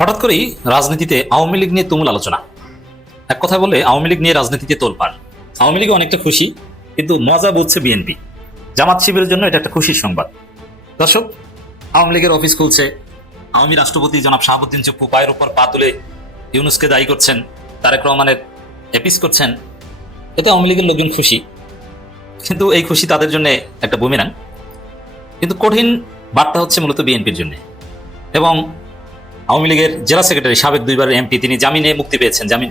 হঠাৎ করেই রাজনীতিতে আওয়ামী লীগ নিয়ে তুমুল আলোচনা। এক কথা বলে আওয়ামী লীগ নিয়ে রাজনীতিতে তোলপাড়। আওয়ামী লীগ অনেকটা খুশি, কিন্তু মজা বুঝছে বিএনপি। জামাত শিবিরের জন্য এটা একটা খুশির সংবাদ। দর্শক, আওয়ামী লীগের অফিস খুলছে, আওয়ামী রাষ্ট্রপতি জনাব শাহাবুদ্দিন চুপ্পু পায়ের উপর পা তুলে ইউনূসকে দায়ী করছেন, তারেক রহমানের এপিস করছেন। এতে আওয়ামী লীগের লোকজন খুশি, কিন্তু এই খুশি তাদের জন্য একটা বুমেরাং। কিন্তু কঠিন বার্তা হচ্ছে মূলত বিএনপির জন্য। এবং আওয়ামী লীগের জেলা সেক্রেটারি, সাবেক 2বার এমপি, তিনি জামিন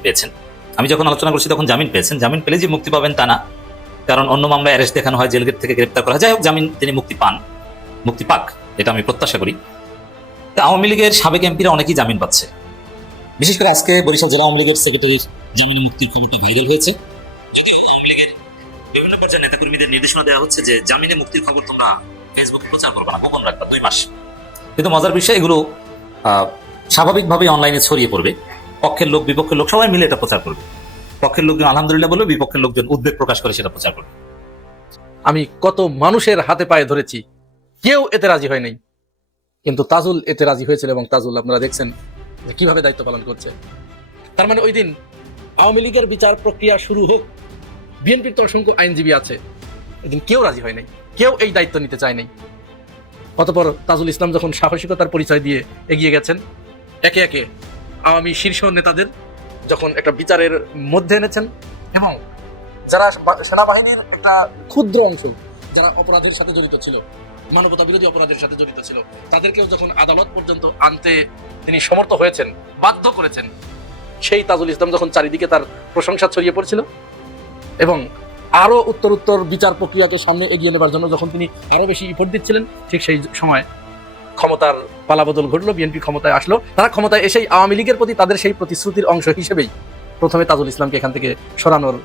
পেয়েছেন। আমি যখন আলোচনা করছি তখন জামিন পেয়েছেন। জামিন পেলে যে মুক্তি পাবেন তা না, কারণ অন্য মামলায় অ্যারেস্ট দেখানো হয়, জেলগেট থেকে গ্রেপ্তার করা হয়। যাই হোক, জামিন তিনি মুক্তি পাক, এটা আমি প্রত্যাশা করি। আওয়ামী লীগের সাবেক এমপিরা অনেকেই জামিন পাচ্ছে। বিশেষ করে আজকে বরিশাল জেলা আওয়ামী লীগের সেক্রেটারির জামিন মুক্তির খবরটি ভাইরাল হয়েছে। যদিও আওয়ামী লীগের বিভিন্ন পর্যায়ের নেতাকর্মীদের নির্দেশনা দেওয়া হচ্ছে যে জামিনে মুক্তির খবর তোমরা ফেসবুকে প্রচার করবে না, গোপন রাখবা 2 মাস। কিন্তু মজার বিষয়, এগুলো স্বাভাবিকভাবেই অনলাইনে ছড়িয়ে পড়বে। পক্ষের লোক বিপক্ষের লোক সবাই মিলে এটা প্রচার করবে। পক্ষের লোকজন আলহামদুলিল্লাহ বলবে, বিপক্ষের লোকজন উদ্বেগ প্রকাশ করে সেটা প্রচার করবে। আমি কত মানুষের হাতে পায়ে ধরেছি, কেউ এতে রাজি হয় নাই, কিন্তু তাজুল এতে রাজি হয়েছিল। এবং তাজুল আপনারা দেখছেন যে কিভাবে দায়িত্ব পালন করছে। তার মানে ওই দিন আওয়ামী লীগের বিচার প্রক্রিয়া শুরু হোক, বিএনপির তো অসংখ্য আইনজীবী আছে, এদিন কেউ রাজি হয় নাই, কেউ এই দায়িত্ব নিতে চায় নাই। অতঃপর তাজুল ইসলাম যখন সাহসিকতার পরিচয় দিয়ে এগিয়ে গেছেন, একে একে আওয়ামী শীর্ষ নেতাদের যখন একটা বিচারের মধ্যে এনেছেন, এবং যারা সেনাবাহিনীর একটা ক্ষুদ্র অংশ যারা অপরাধের সাথে জড়িত ছিল, মানবতা বিরোধী অপরাধের সাথে জড়িত ছিল, তাদেরকেও যখন আদালত পর্যন্ত আনতে তিনি সমর্থ হয়েছেন, বাধ্য করেছেন, সেই তাজুল ইসলাম যখন চারিদিকে তার প্রশংসা ছড়িয়ে পড়ছিল, এবং আরো উত্তর বিচার প্রক্রিয়াকে সামনে এগিয়ে নেবার জন্য যখন তিনি আরো বেশি ইফোর্ট দিচ্ছিলেন, ঠিক সেই সময় ক্ষমতার পালাবদল ঘটলো, বিএনপি ক্ষমতায় আসলো। তারা ক্ষমতায় এসেই আওয়ামী লীগের প্রতি তাদের সেই প্রতিশ্রুতির অংশ হিসেবেই প্রথমে তাজুল ইসলামকে এখান থেকে সরানোর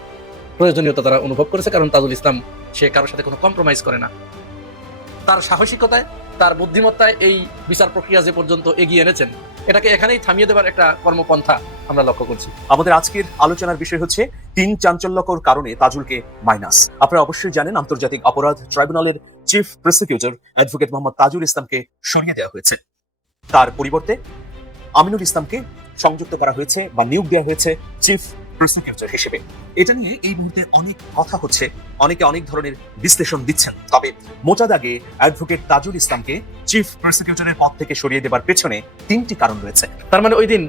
প্রয়োজনীয়তা তারা অনুভব করেছে। কারণ তাজুল ইসলাম সে কারোর সাথে কোনো কম্প্রোমাইজ করে না। তার সাহসিকতায়, তার বুদ্ধিমত্তায় এই বিচার প্রক্রিয়া যে পর্যন্ত এগিয়ে এনেছেন, এটাকে এখানেই থামিয়ে দেবার একটা কর্মপন্থা আমরা লক্ষ্য করছি। আমাদের আজকের আলোচনার বিষয় হচ্ছে 3 চাঞ্চল্যকর কারণে তাজুলকে মাইনাস। আপনারা অবশ্যই জানেন, আন্তর্জাতিক অপরাধ ট্রাইব্যুনালের chief prosecutor advocate Mohammad Tajul ইসলামকে সরিয়ে দেওয়া হয়েছে। তার পরিবর্তে আমিনুল ইসলামকে সংযুক্ত করা হয়েছে বা নিয়োগ দেওয়া হয়েছে চিফ প্রসিকিউটর হিসেবে। এটা নিয়ে এই মুহূর্তে অনেক কথা হচ্ছে, অনেকে অনেক ধরনের বিশ্লেষণ দিচ্ছেন। তবে মোটা দাগে অ্যাডভোকেট তাজুল ইসলামকে চিফ প্রসিকিউটরের পদ থেকে সরিয়ে দেবার পেছনে 3টি কারণ রয়েছে। তার মানে ওই দিন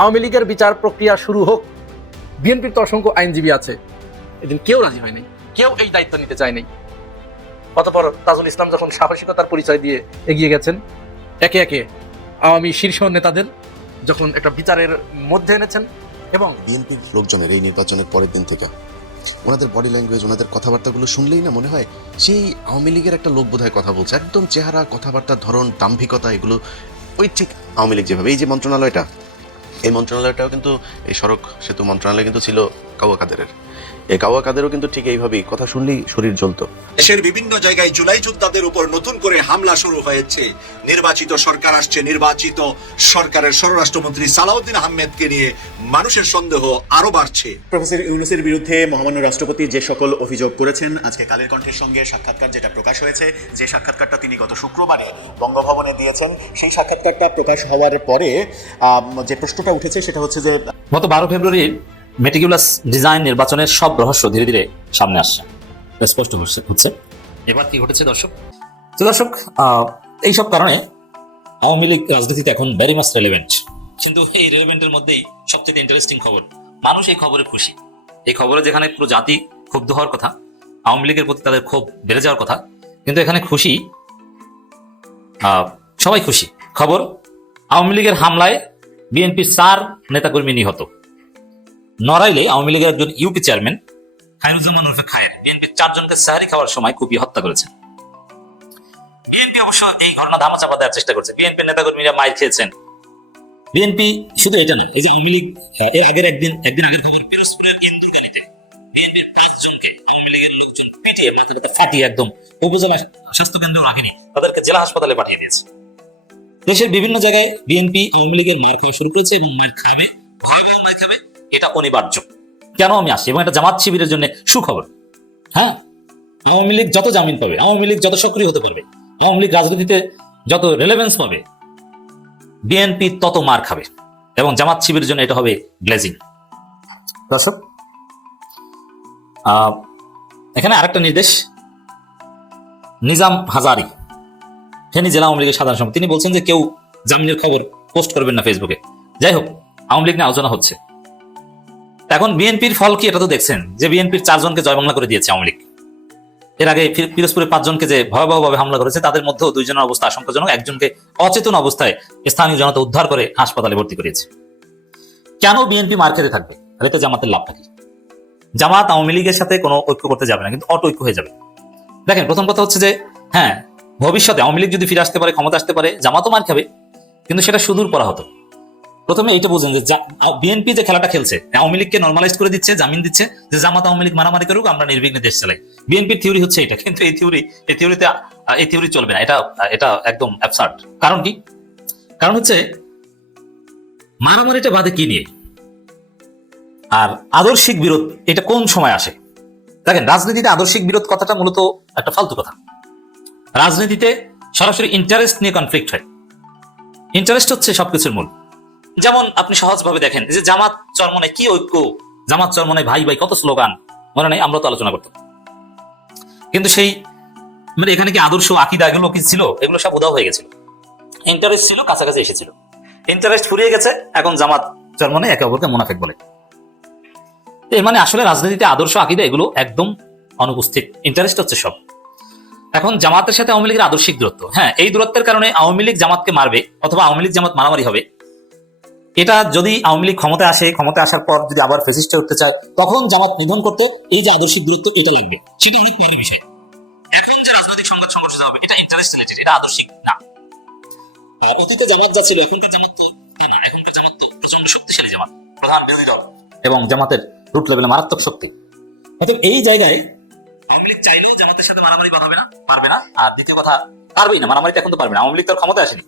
আওয়ামী লীগের বিচার প্রক্রিয়া শুরু হোক, বিএনপির তো অসংখ্য আইনজীবী আছে, এদিন কেউ রাজি হয় নাই, কেউ এই দায়িত্ব নিতে চায় নাই। অতঃপর তাজুল ইসলাম যখন সাহসিকতার পরিচয় দিয়ে এগিয়ে গেছেন, একে একে আওয়ামী শীর্ষ নেতাদের যখন একটা বিচারের মধ্যে এনেছেন, এবং বিএনপির লোকজনের এই নির্বাচনের পরের দিন থেকে ওনাদের বডি ল্যাঙ্গুয়েজ, ওনাদের কথাবার্তাগুলো শুনলেই না মনে হয় সেই আওয়ামী লীগের একটা লোক বোধহয় কথা বলছে। একদম চেহারা, কথাবার্তার ধরন, দাম্ভিকতা, এগুলো ওই ঠিক আওয়ামী লীগ যেভাবে। এই যে মন্ত্রণালয়টা, এই মন্ত্রণালয়টাও কিন্তু, এই সড়ক সেতু মন্ত্রণালয় কিন্তু ছিল কাওয়া কাদেরের। এই কাওয়া কাদেরও কিন্তু ঠিক এইভাবেই কথা শুনলেই শরীর জ্বলতো। দেশের বিভিন্ন জায়গায় জুলাই যোদ্ধাদের উপর নতুন করে হামলা শুরু হয়েছে। নির্বাচিত সরকার আসছে, নির্বাচিত সরকারের স্বরাষ্ট্রমন্ত্রী সালাউদ্দিন আহমেদকে নিয়ে মানুষের সন্দেহ আরো বাড়ছে। প্রফেসর ইউনূসের বিরুদ্ধে মহামান্য রাষ্ট্রপতি যে সকল অভিযোগ করেছেন, আজকে কালের কণ্ঠের সঙ্গে সাক্ষাৎকার যেটা প্রকাশ হয়েছে, যে সাক্ষাৎকারটা তিনি গত শুক্রবারে বঙ্গভবনে দিয়েছেন, সেই সাক্ষাৎকারটা প্রকাশ হওয়ার পরে যে প্রশ্নটা উঠেছে সেটা হচ্ছে যে গত 12 ফেব্রুয়ারি মেটিকুলাস ডিজাইন নির্বাচনের সব রহস্য ধীরে ধীরে সামনে আসছে, স্পষ্ট হচ্ছে। এবার কি ঘটেছে দর্শক? তো দর্শক, এইসব কারণে আওয়ামী লীগ রাজনীতিতে এখন ভেরি মাস রেলেভেন্ট। কিন্তু এই রেলেভেন্টের মধ্যেই সবচেয়ে ইন্টারেস্টিং খবর, মানুষ এই খবরে খুশি। এই খবরে যেখানে পুরো জাতি ক্ষুব্ধ হওয়ার কথা, আওয়ামী লীগের প্রতি তাদের ক্ষোভ বেড়ে যাওয়ার কথা, কিন্তু এখানে খুশি, সবাই খুশি। খবর, আওয়ামী লীগের হামলায় বিএনপির 4 নেতাকর্মী নিহত। নড়াইলে আওয়ামী লীগের একজন ইউপি চেয়ারম্যান খায়রুজ্জামান ওরফে খায়ের বিএনপির 4 জনকে সাহারি খাওয়ার সময় কুপিয়ে হত্যা করেছেন। বিএনপি অবশ্য এই ঘটনা ধামাচাপা দেওয়ার চেষ্টা করছে, বিএনপির নেতাকর্মীরা মাইর খেয়েছেন। বিএনপি শুধু এটা নয়, এই যে আওয়ামী লীগ এর আগের একদিন আগের খবর, পিরোজপুরের ইন্দুরকানীতে বিএনপির 5 জনকে আওয়ামী লীগের লোকজন পিটিয়ে মাথা ফাটিয়ে একদম উপজেলা স্বাস্থ্য কেন্দ্র রাখেনি, তাদেরকে জেলা হাসপাতালে পাঠিয়ে দিয়েছে। দেশের বিভিন্ন জায়গায় বিএনপি আওয়ামী লীগের মার খাওয়া শুরু করেছে, এবং মার খাবে, মার খাবে, এটা অনিবার্য। কেন আমি আসি, এবং এটা জামাত শিবিরের জন্য সুখবর। হ্যাঁ, আওয়ামী লীগ যত জামিন পাবে, আওয়ামী লীগ যত সক্রিয় হতে পারবে, আওয়ামী লীগ রাজনীতিতে যত রেলেভেন্স পাবে, বিএনপি তত মার খাবে এবং জামাত শিবিরের জন্য এটা হবে ব্লেজিং। দর্শক, এখানে আরেকটা নির্দেশ, নিজাম হাজারি, ফেনী জেলা আওয়ামী লীগের সাধারণ সম্পাদক, তিনি বলছেন যে কেউ জামিনের খবর পোস্ট করবেন না ফেসবুকে। যাই হোক, আওয়ামী লীগ নিয়ে আলোচনা হচ্ছে। এখন বিএনপির ফল কি এটা তো দেখছেন, যে বিএনপির 4 জনকে জয় বাংলা করে দিয়েছে আওয়ামী লীগ। এর আগে পিরোজপুরে 5 জনকে যে ভয়াবহভাবে হামলা করেছে, তাদের মধ্যেও 2 জনের অবস্থা আশঙ্কাজনক, একজনকে অচেতন অবস্থায় স্থানীয় জনতা উদ্ধার করে হাসপাতালে ভর্তি করেছে। কেন বিএনপি মার খেতে থাকবে? আর এতে জামাতের লাভটা কি? জামাত আওয়ামী লীগের সাথে কোনো ঐক্য করতে যাবে না, কিন্তু অট ঐক্য হয়ে যাবে। দেখেন, প্রথম কথা হচ্ছে যে হ্যাঁ, ভবিষ্যতে আওয়ামী লীগ যদি ফিরে আসতে পারে, ক্ষমতা আসতে পারে, জামাতও মার খাবে, কিন্তু সেটা সুদূর পরা হতো। প্রথমে এইটা বুঝেন যে বিএনপি যে খেলাটা খেলছে, আওয়ামী লীগকে নর্মালাইজ করে দিচ্ছে, জামিন দিচ্ছে যে জামাত আওয়ামী লীগ মারামারি করুক, আমরা নির্বিঘ্নে দেশ চালাই। বিএনপির থিওরি হচ্ছে এটা, কিন্তু এই থিওরি চলবে না, এটা একদম অ্যাবসার্ড। কারণ কি? কারণ হচ্ছে মারামারিটা বাদে কি নিয়ে, আর আদর্শিক বিরোধ এটা কোন সময় আসে? দেখেন, রাজনীতিতে আদর্শিক বিরোধ কথাটা মূলত একটা ফালতু কথা। রাজনীতিতে সরাসরি ইন্টারেস্ট নিয়ে কনফ্লিক্ট হয়। ইন্টারেস্ট হচ্ছে সবকিছুর মূল। যেমন আপনি সহজভাবে দেখেন যে জামাত চরমনে কি ঐক্য, জামাত চরমনে ভাই ভাই কত স্লোগান, মনে নেই? আমরা তো আলোচনা করতাম, কিন্তু সেই মানে এখানে কি আদর্শ আকীদা এগুলো কি ছিল? এগুলো সব উধাও হয়ে গেছিল। ইন্টারেস্ট ছিল, কাছাকাছি এসেছিল, ইন্টারেস্ট ফুরিয়ে গেছে, এখন জামাত চরমনে একে অপরকে মুনাফিক বলে। এর মানে আসলে রাজনীতিতে আদর্শ আকীদা এগুলো একদম অনুপস্থিত, ইন্টারেস্ট হচ্ছে সব। এখন জামাতের সাথে আওয়ামী লীগের আদর্শিক দূরত্ব, হ্যাঁ, এই দূরত্বের কারণে আওয়ামী লীগ জামাতকে মারবে অথবা আওয়ামী লীগ জামাত মারামারি হবে। এটা যদি আওয়ামী লীগ ক্ষমতায় আসে, ক্ষমতায় আসার পর যদি আবার ফ্যাসিস্ট উঠতে চায়, তখন জামাত নিধন করতে এই যে আদর্শিক দূরত্ব এটা লাগবে, সেটা অনেক বড় বিষয়। এখন যে রাজনৈতিক সংঘাত সংঘর্ষ হবে, এটা ইন্টারেস্ট রিলেটেড, এটা আদর্শিক না। অতীতে জামাত যা ছিল, এখনকার জামাত তো তা না। এখনকার জামাত তো প্রচন্ড শক্তিশালী জামাত, প্রধান বিরোধী দল এবং জামাতের রুট লেভেলে মারাত্মক শক্তি। অতএব এই জায়গায় আওয়ামী লীগ চাইলেও জামাতের সাথে মারামারি বাঁধাবে না, পারবে না। আর দ্বিতীয় কথা, পারবেই না, মারামারিতে এখন তো পারবে না। আওয়ামী লীগ তো ক্ষমতা আসেনি।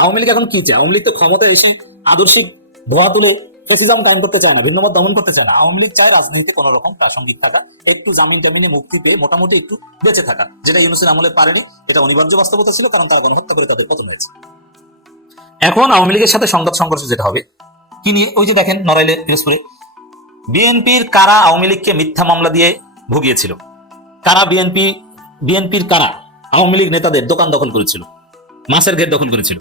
আওয়ামী লীগ এখন কি চায়? আওয়ামী লীগ তো ক্ষমতায় এসে আদর্শিক ধোয়া তুলে ফ্যাসিজম কায়েম করতে চায় না, ভিন্নমত দমন করতে চায় না। আওয়ামী লীগ চায় রাজনীতিতে কোনো রকম প্রাসঙ্গিক থাকা, একটু জামিন টামিনে মুক্তি পেয়ে মোটামুটি একটু বেঁচে থাকা, যেটা ইউনূসের আমলে পারেনি। এটা অনিবার্য বাস্তবতা ছিল, কারণ তারা গণহত্যা করে তাদের পতন হয়েছে। এখন আওয়ামী লীগের সাথে সংঘাত সংঘর্ষ যেটা হবে কি নিয়ে, ওই যে দেখেন নড়াইলে পিরোজপুরে বিএনপির কারা আওয়ামী লীগকে মিথ্যা মামলা দিয়ে ভুগিয়েছিল, কারা বিএনপির কারা আওয়ামী লীগ নেতাদের দোকান দখল করেছিল, মাছের ঘের দখল করেছিল,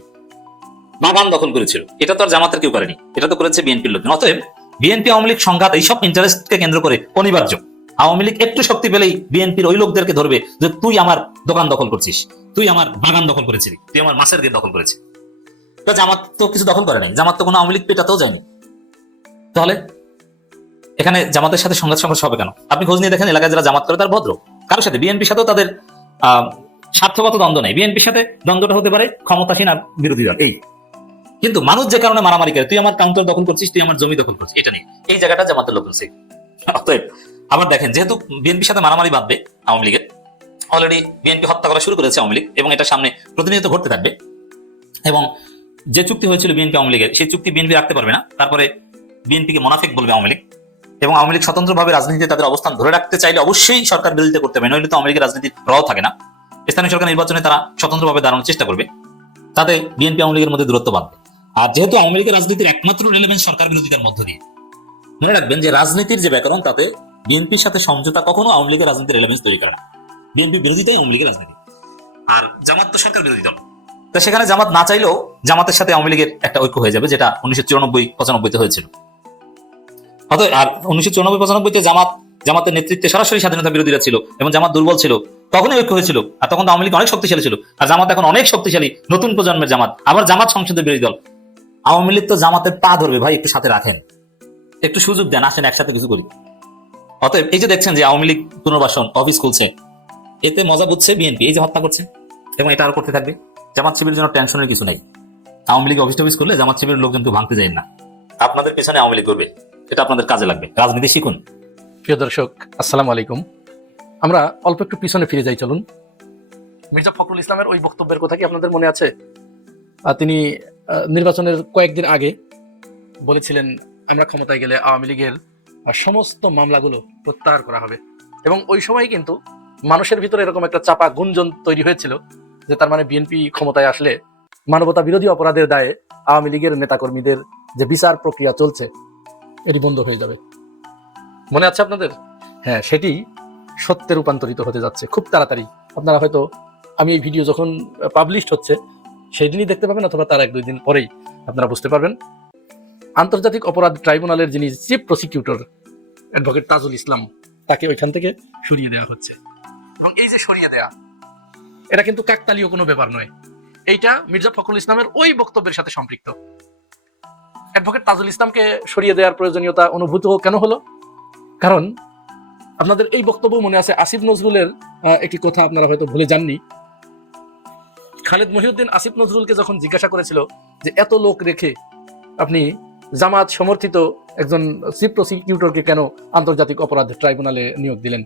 বাগান দখল করেছিল। এটা তো আর জামাতের কেউ করেনি, এটা তো করেছে বিএনপির লোকজন। অতএব বিএনপি আওয়ামী লীগ সংঘাত এইসব ইন্টারেস্টকে কেন্দ্র করে অনিবার্য। আওয়ামী লীগ একটু শক্তি পেলেই বিএনপির ওই লোকদেরকে ধরবে যে তুই আমার দোকান দখল করছিস, তুই আমার বাগান দখল করেছিলি, তুই আমার মাছের ঘের দখল করেছিস। তো জামাত তো কিছু দখল করে নাই, জামাত তো কোনো আওয়ামী লীগ পেটাতেও যায়নি। তাহলে এখানে জামাতের সাথে সংঘাত সংঘর্ষ হবে কেন? আপনি খোঁজ নিয়ে দেখেন, এলাকায় যারা জামাত করে তার ভদ্র, কারোর সাথে বিএনপির সাথেও তাদের স্বার্থগত দ্বন্দ্ব নেই। বিএনপির সাথে দ্বন্দ্বটা হতে পারে ক্ষমতাসীন আর বিরোধী দল, এই। কিন্তু মানুষ যে কারণে মারামারি করে, তুই আমার কাউন্টার দখল করছিস, তুই আমার জমি দখল করছিস, এটা নেই। এই জায়গাটা জামাতের লোক আছে। অতএব আবার দেখেন, যেহেতু বিএনপির সাথে মারামারি বাঁধবে আওয়ামী লীগের, অলরেডি বিএনপি হত্যা করা শুরু করেছে আওয়ামী লীগ, এবং এটা সামনে প্রতিনিয়ত ঘটতে থাকবে। এবং যে চুক্তি হয়েছিল বিএনপি আওয়ামী লীগের, সেই চুক্তি বিএনপি রাখতে পারবে না। তারপরে বিএনপিকে মুনাফিক বলবে আওয়ামী লীগ, এবং আওয়ামী লীগ স্বতন্ত্রভাবে রাজনীতিতে তাদের অবস্থান ধরে রাখতে চাইলে অবশ্যই সরকার বিরোধিতা করতে হবে, নইলে তো আওয়ামী লীগের রাজনীতির রও থাকে না। স্থানীয় সরকার নির্বাচনে তারা স্বতন্ত্রভাবে দাঁড়ানোর চেষ্টা করবে, তাতে বিএনপি আওয়ামী লীগের মধ্যে দূরত্ব বাড়বে। আর যেহেতু আওয়ামী লীগের রাজনীতির একমাত্র রেলেভেন্স সরকার বিরোধিতার মধ্য দিয়ে, মনে রাখবেন যে রাজনীতির যে ব্যাকরণ, তাতে বিএনপির সাথে সমঝোতা কখনো আওয়ামী লীগের রাজনীতির রেলেভেন্স তৈরি করে না। বিএনপি বিরোধিতাই আওয়ামী লীগের রাজনীতি, আর জামাত তো সরকার বিরোধী দল। তো সেখানে জামাত না চাইলেও জামাতের সাথে আওয়ামী লীগের একটা ঐক্য হয়ে যাবে, যেটা 1994-95 হয়েছিল। অতএব আর 1994-95 জামাতের নেতৃত্বে সরাসরি স্বাধীনতা বিরোধীরা ছিল এবং জামাত দুর্বল ছিল, তখনই ঐক্য হয়েছিল। আর তখন আওয়ামী লীগ অনেক শক্তিশালী ছিল, আর জামাত এখন অনেক শক্তিশালী, নতুন প্রজন্মের জামাত। আবার জামাত সংসদের বিরোধী দল। আওয়ামী লীগ তো জামাতের পা ধরবে, ভাই একটু সাথে রাখেন, একটু সুযোগ দেন, আসেন একসাথে কিছু করি। অতএব এই যে দেখছেন যে আওয়ামী লীগ পুনর্বাসন অফিস খুলছে, এতে মজা বুঝছে বিএনপি, এই যে হত্যা করছে, এবং এটা আরো করতে থাকবে। জামাত শিবিরের জন্য টেনশনের কিছু নেই। আওয়ামী লীগ অফিস টফিস করলে জামাত শিবিরের লোকজনকে ভাঙতে যায় না, আপনাদের পেছনে আওয়ামী লীগ করবে, এটা আপনাদের কাজে লাগবে। রাজনীতি শিখুন। প্রিয় দর্শক, আসসালামু আলাইকুম। আমরা অল্প একটু পিছনে ফিরে যাই, চলুন। মির্জা ফখরুল ইসলামের ওই বক্তব্যের কথা কি আপনাদের মনে আছে? তিনি নির্বাচনের কয়েকদিন আগে বলেছিলেন, আমরা ক্ষমতায় গেলে আওয়ামী লীগের সমস্ত মামলাগুলো প্রত্যাহার করা হবে। এবং ওই সময় কিন্তু মানুষের ভিতরে এরকম একটা চাপা গুঞ্জন তৈরি হয়েছিল যে তার মানে বিএনপি ক্ষমতায় আসলে মানবতা বিরোধী অপরাধের দায়ে আওয়ামী লীগের নেতাকর্মীদের যে বিচার প্রক্রিয়া চলছে এটি বন্ধ হয়ে যাবে। মনে আছে আপনাদের? হ্যাঁ, সেটি সত্যে রূপান্তরিত হতে যাচ্ছে খুব তাড়াতাড়ি। আপনারা হয়তো আমি এই ভিডিও যখন পাবলিশ হচ্ছে সেই দিনই দেখতে পাবেন, অথবা তার 1-2 দিন পরেই আপনারা বুঝতে পারবেন। আন্তর্জাতিক অপরাধ ট্রাইব্যুনালের যিনি chief prosecutor advocate Tajul Islam, তাকে ওইখান থেকে সরিয়ে দেওয়া হচ্ছে। এবং এই যে সরিয়ে দেয়া, এটা কিন্তু কাকতালীয় কোনো ব্যাপার নয়। এইটা মির্জা ফখরুল ইসলামের ওই বক্তব্যের সাথে সম্পৃক্ত। অ্যাডভোকেট তাজুল ইসলামকে সরিয়ে দেওয়ার প্রয়োজনীয়তা অনুভূত কেন হলো? কারণ আপনাদের এই বক্তব্য মনে আছে, আসিফ নজরুলের একটি কথা আপনারা হয়তো ভুলে যাননি। খালেদ মহিউদ্দিন আসিফ নজরুলকে যখন জিজ্ঞাসা করেছিল যে এত লোক রেখে আপনি জামাত সমর্থিত একজন চিফ প্রসিকিউটরকে কেন আন্তর্জাতিক অপরাধ ট্রাইব্যুনালে নিয়োগ দিলেন,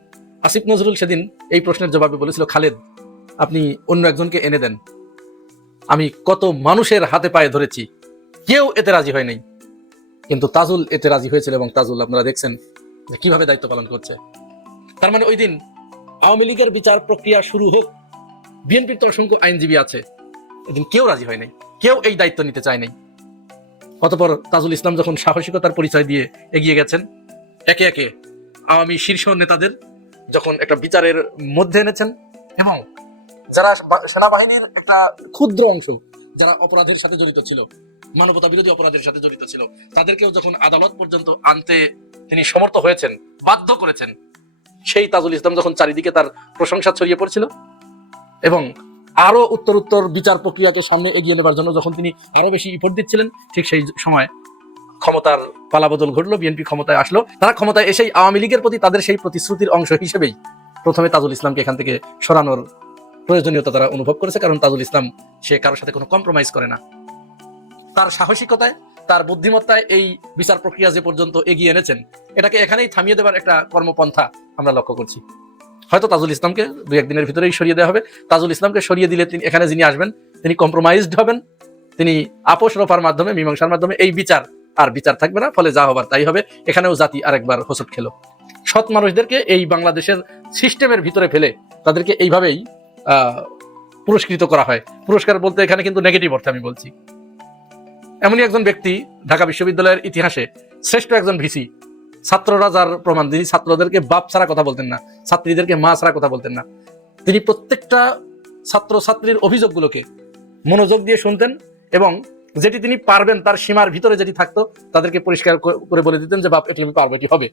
আসিফ নজরুল সেদিন এই প্রশ্নের জবাবে বলেছিল, খালেদ আপনি অন্য একজনকে এনে দেন। আমি কত মানুষের হাতে পায়ে ধরেছি, কেউ এতে রাজি হয় নাই, কিন্তু তাজুল এতে রাজি হয়েছিল এবং তাজুল আপনারা দেখছেন যে কিভাবে দায়িত্ব পালন করছে। তার মানে ওই দিন আওয়ামী লীগের বিচার প্রক্রিয়া শুরু হোক, বিএনপির তো অসংখ্য আইনজীবী আছে, এদিন কেউ রাজি হয় নাই, কেউ এই দায়িত্ব নিতে চায় নাই। অতঃপর তাজুল ইসলাম যখন সাহসিকতার পরিচয় দিয়ে এগিয়ে গেছেন, একে একে আওয়ামী শীর্ষ নেতাদের যখন একটা বিচারের মধ্যে এনেছেন, এবং যারা সেনাবাহিনীর একটা ক্ষুদ্র অংশ যারা অপরাধের সাথে জড়িত ছিল, মানবতা বিরোধী অপরাধের সাথে জড়িত ছিল, তাদেরকেও যখন আদালত পর্যন্ত আনতে তিনি সমর্থ হয়েছেন, বাধ্য করেছেন, সেই তাজুল ইসলাম যখন চারিদিকে তার প্রশংসা ছড়িয়ে পড়ছিল এবং আরো উত্তর বিচার প্রক্রিয়াকে সামনে এগিয়ে নেবার জন্য যখন তিনি আরো বেশি ইফোর্ট দিচ্ছিলেন, ঠিক সেই সময় ক্ষমতার পালাবদল ঘটলো, বিএনপি ক্ষমতায় আসলো। তারা ক্ষমতায় এসেই আওয়ামী লীগের প্রতি তাদের সেই প্রতিশ্রুতির অংশ হিসেবেই প্রথমে তাজুল ইসলামকে এখান থেকে সরানোর প্রয়োজনীয়তা তারা অনুভব করেছে। কারণ তাজুল ইসলাম সে কারোর সাথে কোনো কম্প্রোমাইজ করে না। তার সাহসিকতায়, তার বুদ্ধিমত্তায় এই বিচার প্রক্রিয়া যে পর্যন্ত এগিয়ে এনেছেন, এটাকে এখানেই থামিয়ে দেবার একটা কর্মপন্থা আমরা লক্ষ্য করছি। হয়তো তাজুল ইসলামকে 2-1 দিনের ভিতরেই সরিয়ে দেওয়া হবে। তাজুল ইসলামকে সরিয়ে দিলে তিনি এখানে যিনি আসবেন তিনি কম্প্রোমাইজড হবেন, তিনি আপোষ রফার মাধ্যমে, মীমাংসার মাধ্যমে এই বিচার আর বিচার থাকবে না, ফলে যা হবার তাই হবে। এখানেও জাতি আরেকবার হোঁচট খেলো। সৎ মানুষদেরকে এই বাংলাদেশের সিস্টেমের ভিতরে ফেলে তাদেরকে এইভাবেই পুরস্কৃত করা হয়। পুরস্কার বলতে এখানে কিন্তু নেগেটিভ অর্থে আমি বলছি। এমনই একজন ব্যক্তি ঢাকা বিশ্ববিদ্যালয়ের ইতিহাসে শ্রেষ্ঠ একজন ভিসি, ছাত্ররা যার প্রমাণ, তিনি ছাত্রদেরকে বাপ ছাড়া কথা বলতেন না, ছাত্রীদেরকে মা ছাড়া কথা বলতেন না। তিনি প্রত্যেকটা ছাত্র ছাত্রীর অভিযোগগুলোকে মনোযোগ দিয়ে শুনতেন এবং যেটি তিনি পারবেন তার সীমার ভিতরে যেটি থাকতো তাদেরকে পরিষ্কার করে বলে দিতেন যে বাপ এটি আমি পারবো, এটি হবে।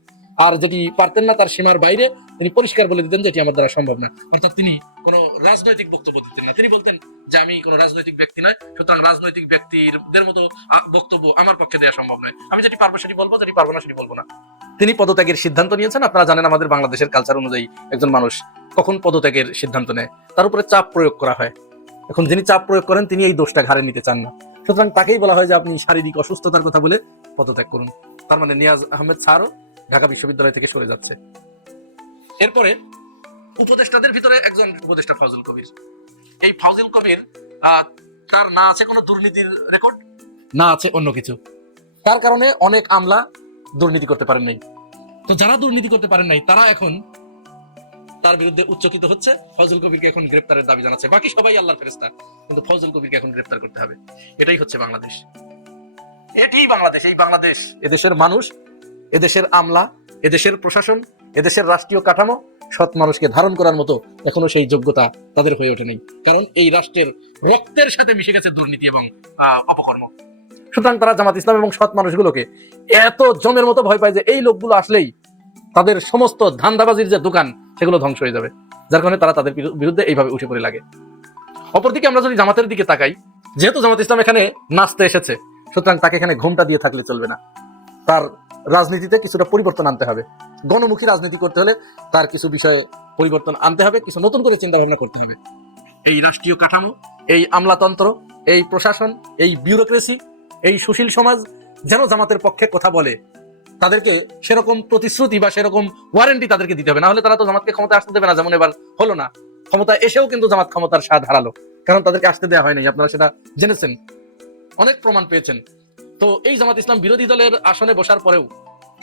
আর যেটি পারতেন না তার সীমার বাইরে তিনি পরিষ্কার বলে দিতেন যে এটি আমার দ্বারা সম্ভব না। অর্থাৎ তিনি কোনো রাজনৈতিক বক্তব্য দিতেন না। তিনি বলতেন যে আমি কোনো রাজনৈতিক ব্যক্তি নয়, সুতরাং রাজনৈতিক ব্যক্তিদের মতো বক্তব্য আমার পক্ষে দেওয়া সম্ভব নয়। আমি যেটি পারবো সেটি বলবো, যেটি পারবো না সেটি বলবো না। তিনি পদত্যাগের সিদ্ধান্ত নিয়েছেন। আপনারা জানেন আমাদের বাংলাদেশের কালচার অনুযায়ী একজন মানুষ কখন পদত্যাগের সিদ্ধান্ত নেয়, তার উপরে চাপ প্রয়োগ করা হয়। এখন যিনি চাপ প্রয়োগ করেন তিনি এই দোষটা ঘাড়ে নিতে চান না, সুতরাং তাকেই বলা হয় যে আপনি শারীরিক অসুস্থতার কথা বলে পদত্যাগ করুন। তার মানে নিয়াজ আহমেদ স্যারও ঢাকা বিশ্ববিদ্যালয় থেকে সরে যাচ্ছে। এরপরে উপদেষ্টাদের ভিতরে একজন উপদেষ্টা ফাউজুল কবির। এই ফাউজুল কবির তার না আছে কোনো দুর্নীতির রেকর্ড, না আছে অন্য কিছু। তার কারণে অনেক আমলা দুর্নীতি করতে পারেন নাই। তো যারা দুর্নীতি করতে পারেন নাই তারা এখন তার বিরুদ্ধে উচ্চকিত হচ্ছে। ফজল কবিরকে এখন গ্রেপ্তারের দাবি জানাচ্ছে। বাকি সবাই আল্লাহর ফেরেশতা, কিন্তু ফজল কবিরকে এখন গ্রেপ্তার করতে হবে। এটাই হচ্ছে বাংলাদেশ, এটাই বাংলাদেশ। এই বাংলাদেশ, এদেশের মানুষ, এদেশের আমলা, এদেশের প্রশাসন, এদেশের রাষ্ট্রীয় কাঠামো সৎ মানুষকে ধারণ করার মতো এখনো সেই যোগ্যতা তাদের হয়ে ওঠে নেই। কারণ এই রাষ্ট্রের রক্তের সাথে মিশে গেছে দুর্নীতি এবং অপকর্ম। সুতরাং তারা জামাত ইসলাম এবং সৎ মানুষগুলোকে এত জমের মতো ভয় পায় যে এই লোকগুলো আসলেই তাদের সমস্ত ধান্দাবাজির যে দোকান সেগুলো ধ্বংস হয়ে যাবে, যার কারণে তারা তাদের বিরুদ্ধে এইভাবে উঠে পড়ে লাগে। অপরদিকে আমরা যদি জামাতের দিকে তাকাই, যেহেতু জামাত ইসলাম এখানে নাচতে এসেছে, সুতরাং তাকে এখানে ঘোমটা দিয়ে থাকলে চলবে না। তার রাজনীতিতে কিছুটা পরিবর্তন আনতে হবে। গণমুখী রাজনীতি করতে হলে তার কিছু বিষয়ে পরিবর্তন আনতে হবে, কিছু নতুন করে চিন্তা ভাবনা করতে হবে। এই রাষ্ট্রীয় কাঠামো, এই আমলাতন্ত্র, এই প্রশাসন, এই বিউরোক্রেসি, এই সুশীল সমাজ যেন জামাতের পক্ষে কথা বলে, তাদেরকে সেরকম প্রতিশ্রুতি বা সেরকম ওয়ারেন্টি তাদেরকে দিতে হবে। না হলে তারা তো জামাতকে ক্ষমতা আসতে দেবে না, যেমন এবার হলো না। ক্ষমতা এসেও কিন্তু জামাত ক্ষমতার স্বাদ হারালো, কারণ তাদেরকে আসতে দেওয়া হয় নাই। আপনারা সেটা জেনেছেন, অনেক প্রমাণ পেয়েছেন। তো এই জামাত ইসলাম বিরোধী দলের আসনে বসার পরেও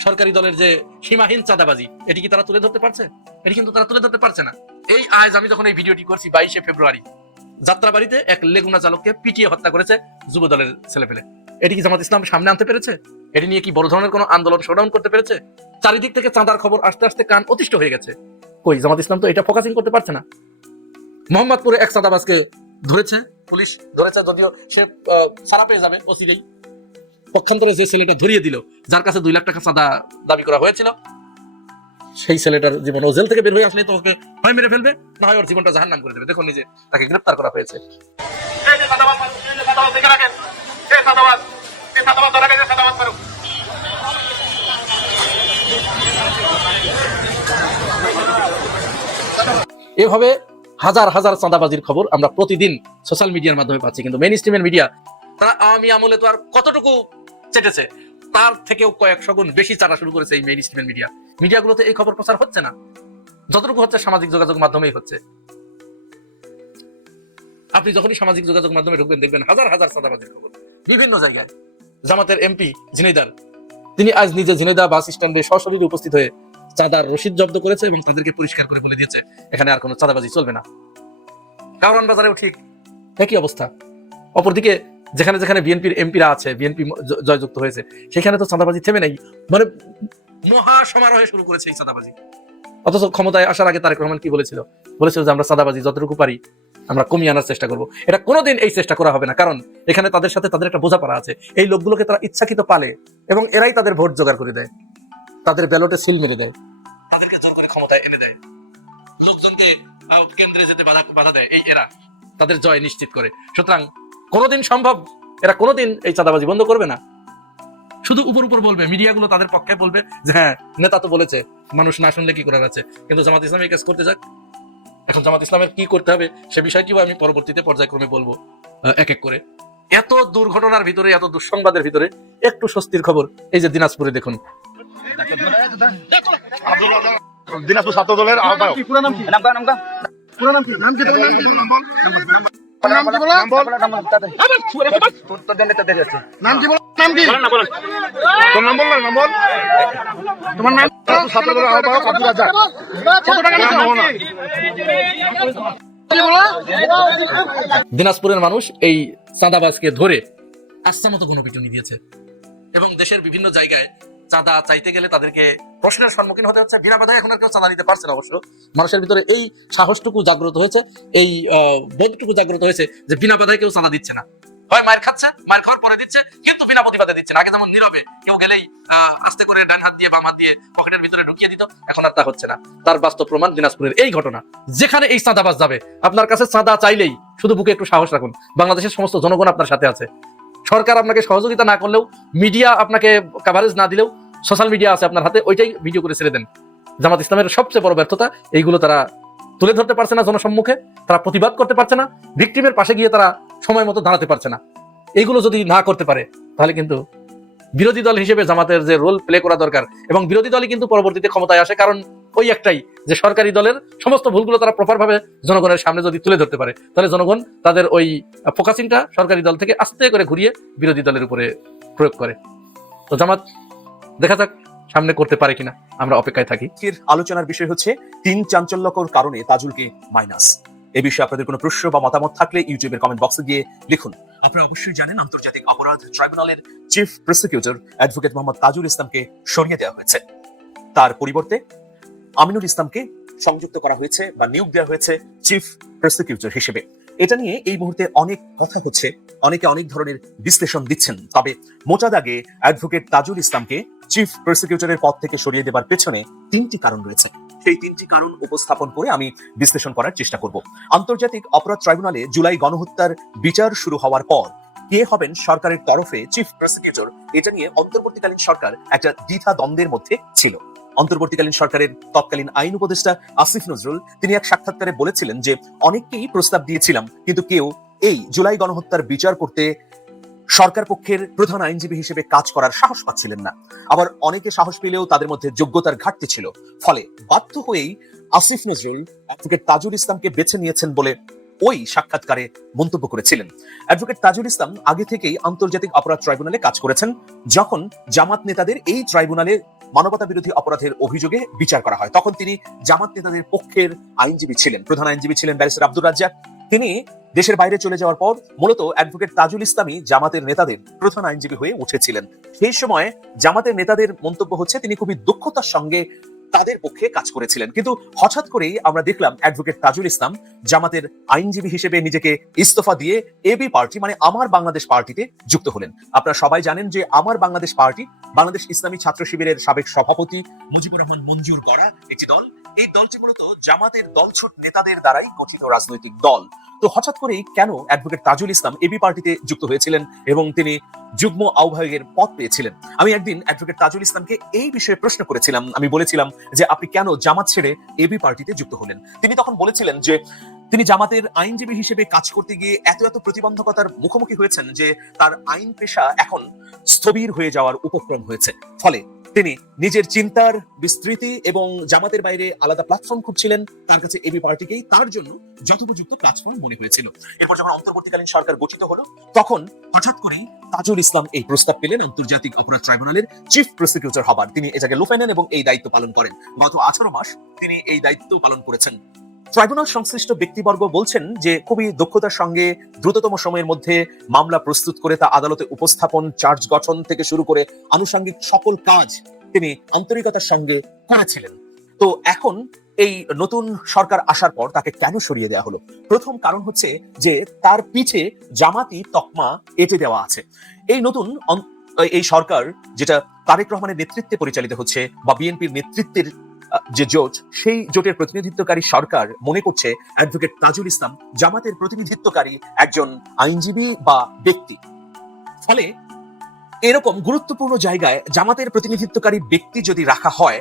সরকারি দলের যে সীমাহীন চাঁদাবাজি, এটি কি তারা তুলে ধরতে পারছে? এটি কিন্তু তারা তুলে ধরতে পারছে না। এই আজ আমি যখন এই ভিডিওটি করছি 22শে ফেব্রুয়ারি, যাত্রাবাড়িতে এক লেগুনা চালককে পিটিয়ে হত্যা করেছে যুব দলের ছেলেপেলে। এটি কি জামাত ইসলাম সামনে আনতে পেরেছে? এটি নিয়ে কি বড় ধরনের কোনো আন্দোলন শোডাউন করতে পেরেছে? চারিদিক থেকে চাঁদার খবর আস্তে আস্তে কান অতিষ্ঠ হয়ে গেছে। কই জামাত ইসলাম তো এটা ফোকাসিং করতে পারছে না। মোহাম্মদপুরে এক চাঁদাবাজকে ধরেছে পুলিশ, ধরেছে যদিও সে ছাড়া পেয়ে যাবে অচিরেই। পক্ষান্তরে যে ছেলেটা ধরিয়ে দিল, যার কাছে 2 লাখ টাকা চাঁদা দাবি করা হয়েছিল, সেই ছেলেটার জীবন ও জেল থেকে বের হয়ে আসলে তো ওকে হয় মেরে ফেলবে, না হয় ওর জীবনটা জাহান্নাম করে দেবে। দেখুন নিজে তাকে গ্রেফতার করা হয়েছে। এভাবে হাজার হাজার চাঁদাবাজির খবর আমরা প্রতিদিন সোশ্যাল মিডিয়ার মাধ্যমে পাচ্ছি, কিন্তু মেইন স্ট্রিমের মিডিয়া তারা আওয়ামী আমলে তো আর কতটুকু চেটেছে, তার থেকেও কয়েকশো গুণ বেশি চাটা শুরু করেছে এই মেইন স্ট্রিমের মিডিয়াগুলোতে এই খবর প্রচার হচ্ছে না, যতটুকু হচ্ছে সামাজিক যোগাযোগ মাধ্যমেই হচ্ছে। আপনি যখনই সামাজিক যোগাযোগ মাধ্যমে ঢুকবেন দেখবেন হাজার হাজার চাঁদাবাজির খবর বিভিন্ন জায়গায়। জামাতের এমপি ঝিনাইদার, তিনি আজ নিজে ঝিনাইদহ বাস স্ট্যান্ডে সশরীরে উপস্থিত হয়ে চাঁদার রসিদ জব্দ করেছে এবং তাদেরকে পরিষ্কার করে বলে দিয়েছে এখানে আর কোনো চাঁদাবাজি চলবে না। কারওয়ান বাজারেও ঠিক একই অবস্থা। অপরদিকে যেখানে যেখানে বিএনপির এমপিরা আছে, বিএনপি জয়যুক্ত হয়েছে, সেখানে তো চাঁদাবাজি থেমে নেই, মানে মহা সমারোহে শুরু করেছে এই চাঁদাবাজি। অথচ ক্ষমতায় আসার আগে তারেক রহমান কি বলেছিল যে আমরা চাঁদাবাজি যতটুকু পারি আমরা কমিয়ে আনার চেষ্টা করব। এটা কোনোদিন এই চেষ্টা করা হবে না, কারণ এখানে তাদের সাথে তাদের একটা বোঝাপড়া আছে। এই লোকগুলোকে তারা ইচ্ছাকৃত পালে এবং এরাই তাদের ভোট জোগাড় করে দেয়, তাদের ব্যালটে সিল মেরে দেয়, তাদেরকে জোর করে ক্ষমতায় এনে দেয়, লোকজনকে কেন্দ্রে যেতে বাধা দেয়, এই এরা তাদের জয় নিশ্চিত করে। সুতরাং কোনোদিন সম্ভব এরা কোনোদিন এই চাঁদাবাজি বন্ধ করবে না। শুধু উপর উপর বলবে, মিডিয়াগুলো তাদের পক্ষে বলবে যে হ্যাঁ নেতা তো বলেছে, মানুষ না শুনলে কি করার আছে। কিন্তু জামাত ইসলাম এই কাজ করতে যাক। এখন জামাত ইসলামের কি করতে হবে সে বিষয়টিও আমি পরবর্তীতে পর্যায়ক্রমে বলবো এক এক করে। এত দুর্ঘটনার ভিতরে, এত দুঃসংবাদের ভিতরে একটু স্বস্তির খবর এই যে দিনাজপুরে দেখুন। দিনাজপুর ছাত্র দলের আহ্বায়ক। দিনাজপুরের মানুষ এই চাঁদাবাজকে ধরে আস্থা মতো গণপিটুনি দিয়েছে এবং দেশের বিভিন্ন জায়গায় চাঁদা চাইতে গেলে তাদেরকে প্রশ্নের সম্মুখীন হতে হচ্ছে। বিনা বাধায় এখন আর কেউ চাঁদা দিতে পারছে না। অবশ্য মানুষের ভিতরে এই সাহসটুকু জাগ্রত হয়েছে, এই বোধটুকু জাগ্রত হয়েছে যে বিনা বাধায় কেউ চাঁদা দিচ্ছে না। হয় মায়ের খাচ্ছে, মায়ের খাওয়ার পরে দিচ্ছে, কিন্তু বিনা প্রতিবাদে দিচ্ছে না। আগে যেমন নীরবে কেউ গেলেই আস্তে করে ডান হাত দিয়ে বাম হাত দিয়ে পকেটের ভিতরে ঢুকিয়ে দিত, এখন আর তা হচ্ছে না। তার বাস্তব প্রমাণ দিনাজপুরের এই ঘটনা। যেখানে এই চাঁদাবাজ যাবে, আপনার কাছে চাঁদা চাইলেই শুধু বুকে একটু সাহস রাখুন, বাংলাদেশের সমস্ত জনগণ আপনার সাথে আছে। সরকার আপনাকে সহযোগিতা না করলেও, মিডিয়া আপনাকে কভারেজ না দিলেও, সোশ্যাল মিডিয়া আছে আপনার হাতে, ওইটাই ভিডিও করে ছেড়ে দেন। জামাত ইসলামের সবচেয়ে বড় ব্যর্থতা এইগুলো, তারা তুলে ধরতে পারছে না জনসম্মুখে, তারা প্রতিবাদ করতে পারছে না, ভিকটিমের পাশে গিয়ে তারা সময় মতো দাঁড়াতে পারছে না। এইগুলো যদি না করতে পারে তাহলে কিন্তু বিরোধী দল হিসেবে জামাতের যে রোল প্লে করা দরকার, এবং বিরোধী দলই কিন্তু পরবর্তীতে ক্ষমতায় আসে, কারণ ওই একটাই যে সরকারি দলের সমস্ত ভুলগুলো তারা প্রপার ভাবে জনগণের সামনে যদি তুলে ধরতে পারে, তাহলে জনগণ তাদের ওই ফোকাসিংটা সরকারি দল থেকে আস্তে করে ঘুরিয়ে বিরোধী দলের উপরে প্রয়োগ করে। তো জামাত দেখা যাক সামনে করতে পারে কিনা, আমরা অপেক্ষায় থাকি। আজকের আলোচনার বিষয় হচ্ছে 3 চাঞ্চল্যকর কারণে তাজুলকে মাইনাস। এই বিষয়ে আপনাদের কোনো প্রশ্ন বা মতামত থাকলে ইউটিউবের কমেন্ট বক্সে গিয়ে লিখুন। আপনারা অবশ্যই জানেন আন্তর্জাতিক অপরাধ ট্রাইব্যুনালের chief prosecutor advocate Mohammad Tajul ইসলামকে সরিয়ে দেওয়া হয়েছে। তার পরিবর্তে আমিনুল ইসলামকে সংযুক্ত করা হয়েছে বা নিয়োগ দেওয়া হয়েছে চিফ প্রসিকিউটর হিসেবে। এটা নিয়ে এই মুহূর্তে অনেক কথা হচ্ছে, অনেকে অনেক ধরনের বিশ্লেষণ দিচ্ছেন। তবে মোটা দাগে অ্যাডভোকেট তাজুল ইসলামকে চিফ প্রসিকিউটরের পদ থেকে সরিয়ে দেবার পেছনে 3টি কারণ রয়েছে। সেই 3টি কারণ উপস্থাপন করে আমি বিশ্লেষণ করার চেষ্টা করব। আন্তর্জাতিক অপরাধ ট্রাইব্যুনালে জুলাই গণহত্যার বিচার শুরু হওয়ার পর কে হবেন সরকারের তরফে চিফ প্রসিকিউটর, এটা নিয়ে অন্তর্বর্তীকালীন সরকার একটা দ্বিধা দ্বন্দ্বের মধ্যে ছিল। অন্তর্বর্তীকালীন সরকারের তৎকালীন আইন উপদেষ্টা আসিফ নজরুল তিনি এক সাক্ষাৎকারে বলেছিলেন যে অনেককেই প্রস্তাব দিয়েছিলাম, কিন্তু কেউ এই জুলাই গণহত্যার বিচার করতে সরকার পক্ষের প্রধান আইনজীবী হিসেবে কাজ করার সাহস পাচ্ছিলেন না। আবার অনেকে সাহস পেলেও তাদের মধ্যে যোগ্যতার ঘাটতি ছিল। ফলে বাধ্য হয়েই আসিফ নজরুল অ্যাডভোকেট তাজুল ইসলামকে বেছে নিয়েছেন বলে ওই সাক্ষাৎকারে মন্তব্য করেছিলেন। অ্যাডভোকেট তাজুল ইসলাম আগে থেকেই আন্তর্জাতিক অপরাধ ট্রাইব্যুনালে কাজ করেছেন, যখন জামাত নেতাদের এই ট্রাইব্যুনালে মানবতা বিরোধী অপরাধের অভিযোগে বিচার করা হয় তখন তিনি জামাত নেতাদের পক্ষের আইনজীবী ছিলেন। প্রধান আইনজীবী ছিলেন ব্যারিস্টার আব্দুর রাজ্জাক, তিনি দেশের বাইরে চলে যাওয়ার পর মূলত অ্যাডভোকেট তাজুল ইসলামই জামাতের নেতাদের প্রধান আইনজীবী হয়ে উঠেছিলেন। সেই সময় জামাতের নেতাদের মন্তব্য হচ্ছে তিনি খুবই দক্ষতার সঙ্গে তাদের পক্ষে কাজ করেছিলেন, কিন্তু হঠাৎ করেই আমরা দেখলাম অ্যাডভোকেট তাজুল ইসলাম জামাতের আইনজীবী হিসেবে নিজেকে ইস্তফা দিয়ে এবি পার্টি মানে আমার বাংলাদেশ পার্টিতে যুক্ত হলেন। আপনারা সবাই জানেন যে আমার বাংলাদেশ পার্টি বাংলাদেশ ইসলামী ছাত্র শিবিরের সাবেক সভাপতি মুজিবুর রহমান মঞ্জুর গড়া একটি দল। এই দলটি মূলত জামাতের দলছুট নেতাদের দ্বারাই গঠিত রাজনৈতিক দল। তো হঠাৎ করেই কেন অ্যাডভোকেট তাজুল ইসলাম এবি পার্টিতে যুক্ত হয়েছিলেন এবং তিনি যুগ্ম আহ্বায়কের পদ পেয়েছিলেন? আমি একদিন অ্যাডভোকেট তাজুল ইসলামকে এই বিষয়ে প্রশ্ন করেছিলাম। আমি বলেছিলাম যে আপনি কেন জামাত ছেড়ে এবি পার্টিতে যুক্ত হলেন? তিনি তখন বলেছিলেন যে তিনি জামাতের আইনজীবী হিসেবে কাজ করতে গিয়ে এত প্রতিবন্ধকতার মুখোমুখি হয়েছেন যে তার আইন পেশা এখন স্থবির হয়ে যাওয়ার উপক্রম হয়েছে। ফলে তিনি নিজের চিন্তার বিস্তৃতি এবং জামাতের বাইরে আলাদা প্ল্যাটফর্ম খুঁজছিলেন। তার কাছে এবি পার্টিকেই তার জন্য যথোপযুক্ত প্ল্যাটফর্ম মনে হয়েছিল। এরপর যখন অন্তর্বর্তীকালীন সরকার গঠিত হলো তখন হঠাৎ করেই তাজুল ইসলাম এই প্রস্তাব পেলেন আন্তর্জাতিক অপরাধ ট্রাইব্যুনালের চিফ প্রসিকিউটর হবার। তিনি এটাকে লুফে নেন এবং এই দায়িত্ব পালন করেন। গত 18 মাস তিনি এই দায়িত্ব পালন করেছেন। ট্রাইব্যুনাল সংশ্লিষ্ট ব্যক্তিবর্গ বলছেন যে খুবই দক্ষতার সঙ্গে দ্রুততম সময়ের মধ্যে মামলা প্রস্তুত করে তা আদালতে উপস্থাপন, চার্জ গঠন থেকে শুরু করে আনুষঙ্গিক সকল কাজ তিনি আন্তরিকতার সঙ্গে করেছিলেন। তো এখন এই নতুন সরকার আসার পর তাকে কেন সরিয়ে দেওয়া হলো? প্রথম কারণ হচ্ছে যে তার পিছে জামাতি তকমা এঁটে দেওয়া আছে। এই নতুন এই সরকার যেটা তারেক রহমানের নেতৃত্বে পরিচালিত হচ্ছে বা বিএনপির নেতৃত্বের যে জোট, সেই জোটের প্রতিনিধিত্বকারী সরকার মনে করছে অ্যাডভোকেট তাজুল ইসলাম জামাতের প্রতিনিধিত্বকারী একজন আইনজীবী বা ব্যক্তি। ফলে এরকম গুরুত্বপূর্ণ জায়গায় জামাতের প্রতিনিধিত্বকারী ব্যক্তি যদি রাখা হয়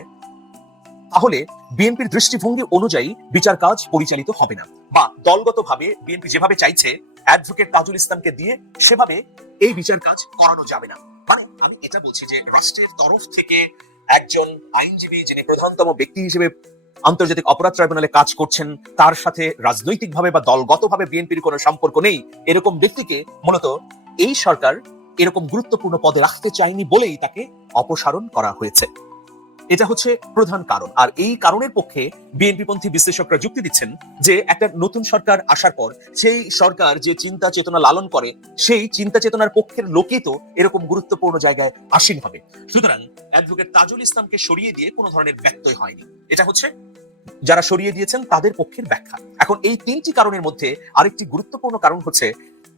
তাহলে বিএনপির দৃষ্টিভঙ্গি অনুযায়ী বিচার কাজ পরিচালিত হবে না, বা দলগতভাবে বিএনপি যেভাবে চাইছে অ্যাডভোকেট তাজুল ইসলামকে দিয়ে সেভাবে এই বিচার কাজ করানো যাবে না। মানে আমি এটা বলছি যে রাষ্ট্রের তরফ থেকে একজন আইনজীবী যিনি প্রধানতম ব্যক্তি হিসেবে আন্তর্জাতিক অপরাধ ট্রাইব্যুনালে কাজ করছেন, তার সাথে রাজনৈতিকভাবে বা দলগতভাবে বিএনপির কোনো সম্পর্ক নেই, এরকম ব্যক্তিকে মূলত এই সরকার এরকম গুরুত্বপূর্ণ পদে রাখতে চায়নি বলেই তাকে অপসারণ করা হয়েছে। এটা হচ্ছে প্রধান কারণ। আর এই কারণের পক্ষে বিএনপি পন্থী বিশ্লেষকরা যুক্তি দিচ্ছেন যে একটা নতুন সরকার আসার পর সেই সরকার যে চিন্তা চেতনা লালন করে সেই চিন্তা চেতনার পক্ষের লোকই তো এরকম গুরুত্বপূর্ণ জায়গায় আসীন হবে। সুতরাং অ্যাডভোকেট তাজুল ইসলামকে সরিয়ে দিয়ে কোনো ধরনের ব্যত্যয় হয়নি। এটা হচ্ছে যারা সরিয়ে দিয়েছেন তাদের পক্ষের ব্যাখ্যা। এখন এই তিনটি কারণের মধ্যে আরেকটি গুরুত্বপূর্ণ কারণ হচ্ছে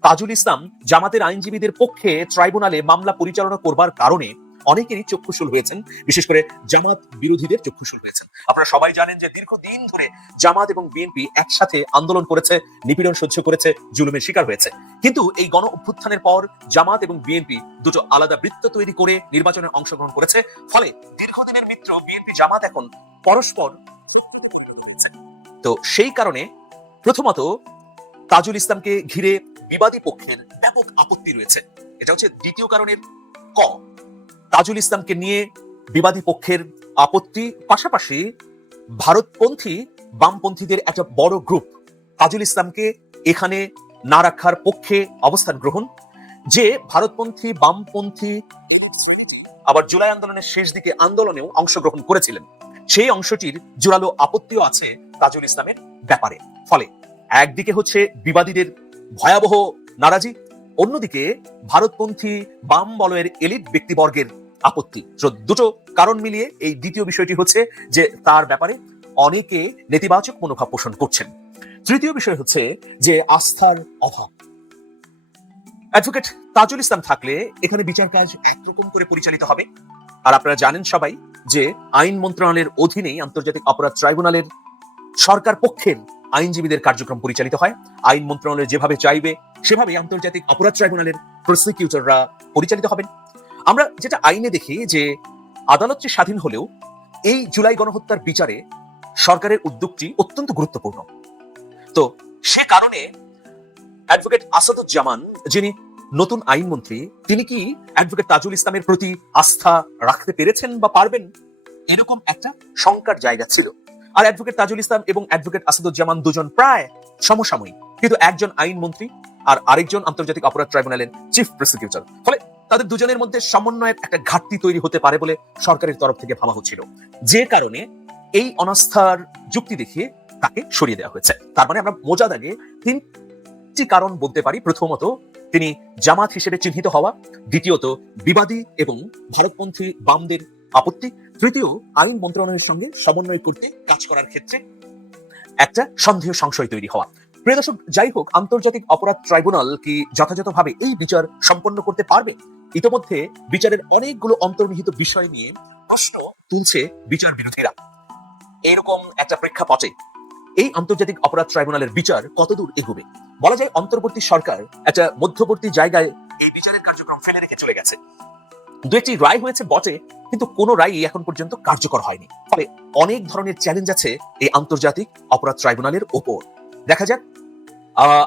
তাজুল ইসলাম জামাতের আইনজীবীদের পক্ষে ট্রাইব্যুনালে মামলা পরিচালনা করবার কারণে অনেকেরই চক্ষুশূল হয়েছেন, বিশেষ করে জামাত বিরোধীদের চক্ষুশূল হয়েছেন। আপনারা সবাই জানেন যে দীর্ঘদিন ধরে জামাত এবং বিএনপি একসাথে আন্দোলন করেছে, নিপীড়ন সহ্য করেছে, জুলুমের শিকার হয়েছে। কিন্তু এই গণ অভ্যুত্থানের পর জামাত এবং বিএনপি দুটো আলাদা বৃত্ত তৈরি করে নির্বাচনে অংশগ্রহণ করেছে। ফলে দীর্ঘদিনের মিত্র বিএনপি জামাত এখন পরস্পর। তো সেই কারণে প্রথমত তাজুল ইসলামকে ঘিরে বিবাদী পক্ষের ব্যাপক আপত্তি রয়েছে। এটা হচ্ছে দ্বিতীয় কারণের ক। তাজুল ইসলামকে নিয়ে বিবাদী পক্ষের আপত্তি, পাশাপাশি ভারতপন্থী বামপন্থীদের একটা বড় গ্রুপ তাজুল ইসলামকে এখানে না রাখার পক্ষে অবস্থান গ্রহণ। যে ভারতপন্থী বামপন্থী আবার জুলাই আন্দোলনের শেষ দিকে আন্দোলনেও অংশগ্রহণ করেছিলেন, সেই অংশটির জোরালো আপত্তিও আছে তাজুল ইসলামের ব্যাপারে। ফলে একদিকে হচ্ছে বিবাদীদের ভয়াবহ নারাজি, অন্যদিকে ভারতপন্থী বাম বলয়ের এলিট ব্যক্তিবর্গের আপত্তি। দুটো কারণ মিলিয়ে এই দ্বিতীয় বিষয়টি হচ্ছে যে তার ব্যাপারে অনেকে নেতিবাচক মনোভাব পোষণ করছেন। তৃতীয় বিষয় হচ্ছে যে আস্থার অভাব। অ্যাডভোকেট তাজুল ইসলাম থাকলে এখানে বিচার কাজ একরকম করে পরিচালিত হবে। আর আপনারা জানেন সবাই যে আইন মন্ত্রণালয়ের অধীনেই আন্তর্জাতিক অপরাধ ট্রাইব্যুনালের সরকার পক্ষের আইনজীবীদের কার্যক্রম পরিচালিত হয়। আইন মন্ত্রণালয় যেভাবে চাইবে সেভাবে আন্তর্জাতিক অপরাধ ট্রাইব্যুনালের প্রসিকিউটররা পরিচালিত হবেন। আমরা যেটা আইনে দেখি যে আদালত যে স্বাধীন হলেও এই জুলাই গণহত্যার বিচারে সরকারের উদ্যোগটি অত্যন্ত গুরুত্বপূর্ণ। তো সে কারণে অ্যাডভোকেট আসাদুজ্জামান যিনি নতুন আইনমন্ত্রী, তিনি কি অ্যাডভোকেট তাজুল ইসলামের প্রতি আস্থা রাখতে পেরেছেন বা পারবেন, এরকম একটা শঙ্কার জায়গা ছিল। আর অ্যাডভোকেট তাজুল ইসলাম এবং অ্যাডভোকেট আসাদুজ্জামান দুজন প্রায় সমসাময়িক, কিন্তু একজন আইনমন্ত্রী আর আরেকজন আন্তর্জাতিক অপরাধ ট্রাইব্যুনালের চিফ প্রসিকিউটর। ফলে তাদের দুজনের মধ্যে সমন্বয়ের একটা ঘাটতি তৈরি হতে পারে বলে সরকারের তরফ থেকে ভাবা হচ্ছিল। যে কারণে এই অনাস্থার যুক্তি দেখিয়ে তাকে সরিয়ে দেওয়া হয়েছে। তার মানে আমরা মোজা দাগে তিনটি কারণ বলতে পারি। প্রথমত, তিনি জামাত হিসেবে চিহ্নিত হওয়া, দ্বিতীয়ত বিবাদী এবং ভারতপন্থী বামদের আপত্তি, তৃতীয় আইন মন্ত্রণালয়ের সঙ্গে সমন্বয় করতে কাজ করার ক্ষেত্রে একটা সন্দেহ সংশয় তৈরি হওয়া। প্রিয় দর্শক, যাই হোক, আন্তর্জাতিক অপরাধ ট্রাইব্যুনাল কি যথাযথভাবে এই বিচার সম্পন্ন করতে পারবে? ইতিমধ্যে বিচারের অনেকগুলো অন্তর্নিহিত বিষয় নিয়ে প্রশ্ন তুলছে বিচার বিরোধীরা। এরকম একটা প্রেক্ষাপটে এই আন্তর্জাতিক অপরাধ ট্রাইব্যুনালের বিচার কতদূর এগোবে? বলা যায় অন্তর্বর্তী সরকার একটা মধ্যবর্তী জায়গায় এই বিচারের কার্যক্রম ফেলে রেখে চলে গেছে। দু একটি রায় হয়েছে বটে, কিন্তু কোনো রায়ই এখন পর্যন্ত কার্যকর হয়নি। ফলে অনেক ধরনের চ্যালেঞ্জ আছে এই আন্তর্জাতিক অপরাধ ট্রাইব্যুনালের ওপর। দেখা যাক,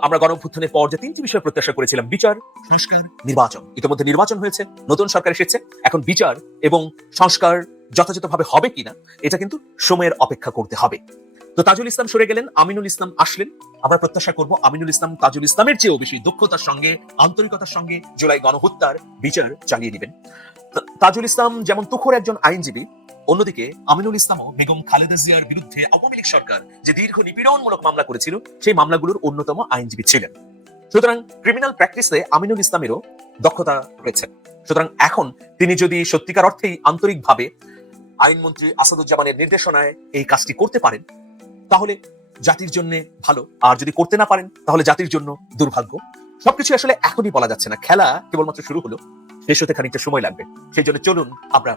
আমরা গণঅভ্যুত্থানের পর যে তিনটি বিষয় প্রত্যাশা করেছিলাম, বিচার, সংস্কার, নির্বাচন, ইতিমধ্যে নির্বাচন হয়েছে, নতুন সরকার এসেছে, এখন বিচার এবং সংস্কার যথাযথভাবে হবে কিনা এটা কিন্তু সময়ের অপেক্ষা করতে হবে। তো তাজুল ইসলাম সরে গেলেন, আমিনুল ইসলাম আসলেন। আমরা প্রত্যাশা করব আমিনুল ইসলাম তাজুল ইসলামের চেয়েও বেশি দক্ষতার সঙ্গে, আন্তরিকতার সঙ্গে জুলাই গণহত্যার বিচার চালিয়ে নেবেন। তাজুল ইসলাম যেমন তুখোর একজন আইনজীবী, অন্যদিকে আমিনুল ইসলামও বেগম খালেদা জিয়ার বিরুদ্ধে আওয়ামী লীগ সরকার যে দীর্ঘ নিপীড়নমূলক মামলা করেছিল সেই মামলাগুলোর অন্যতম আইনজীবী ছিলেন। সুতরাং ক্রিমিনাল প্র্যাকটিসে আমিনুল ইসলামেরও দক্ষতা রয়েছে। সুতরাং এখন তিনি যদি সত্যিকার অর্থেই আন্তরিকভাবে আইনমন্ত্রী আসাদুজ্জামানের নির্দেশনায় এই কাজটি করতে পারেন তাহলে জাতির জন্য ভালো, আর যদি করতে না পারেন তাহলে জাতির জন্য দুর্ভাগ্য। সবকিছু আসলে এখনই বলা যাচ্ছে না, খেলা কেবলমাত্র শুরু হলো, শেষ হতে খানিকটা সময় লাগবে। সেই জন্য চলুন আমরা